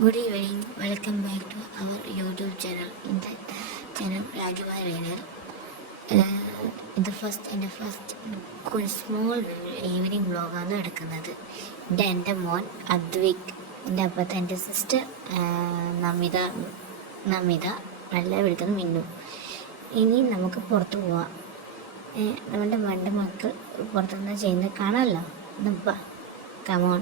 Good evening, welcome back to our YouTube channel. In the channel Ragima Rainer. In the first small evening vlog ആണ് എടുക്കുന്നത്. എൻ്റെ മോൻ അദ്വിക്, എൻ്റെ അപ്പത്തെ എൻ്റെ സിസ്റ്റർ നമിത നല്ല വിളിക്കുന്ന മിന്നു. ഇനി നമുക്ക് പുറത്ത് പോവാം. നമ്മുടെ രണ്ട് മക്കൾ പുറത്തുനിന്ന് ചെയ്യുന്നത് കാണാമല്ലോ. കമോൺ.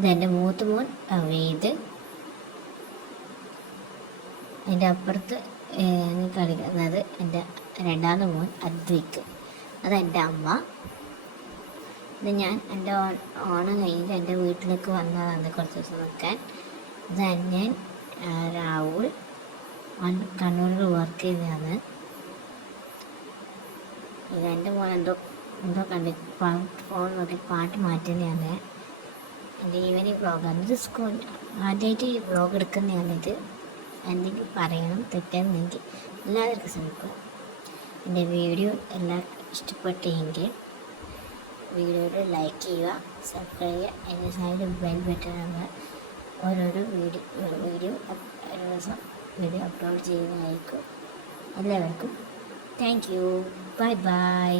ഇതെൻ്റെ മൂത്ത മോൻ അവീത്. എൻ്റെ അപ്പുറത്ത് കളിക്കുന്നത് എൻ്റെ രണ്ടാമത്തെ മോൻ അദ്വിക്. അതെൻ്റെ അമ്മ. ഇത് ഞാൻ എൻ്റെ ഓണം കഴിഞ്ഞിട്ട് എൻ്റെ വീട്ടിലേക്ക് വന്നതാണ് കുറച്ച് ദിവസം നിൽക്കാൻ. ഇത് ഞാൻ രാഹുൽ കണ്ണൂരിൽ വർക്ക് ചെയ്തതാണ്. ഇതെൻ്റെ മോൻ എന്തോ ഫോൺ നോക്കി പാട്ട് മാറ്റുന്നതാണ്. എൻ്റെ ഈവനിങ് വ്ളോഗാണ്. ഇത് ആദ്യമായിട്ട് ഈ വ്ളോഗ് എടുക്കുന്നതാണിത്. എന്തെങ്കിലും പറയണം, തെറ്റാണെന്നെങ്കിൽ എല്ലാവർക്കും ശ്രമിക്കുക. എൻ്റെ വീഡിയോ എല്ലാവർക്കും ഇഷ്ടപ്പെട്ടെങ്കിൽ വീഡിയോയിൽ ലൈക്ക് ചെയ്യുക, സബ്സ്ക്രൈബ് ചെയ്യുക. എൻ്റെ സൈഡിൽ ബെൽ ബട്ടൺ ഓരോരോ വീഡിയോ അപ്ലോഡ് ചെയ്യുന്നതായിരിക്കും. എല്ലാവർക്കും താങ്ക് യു. Bye bye.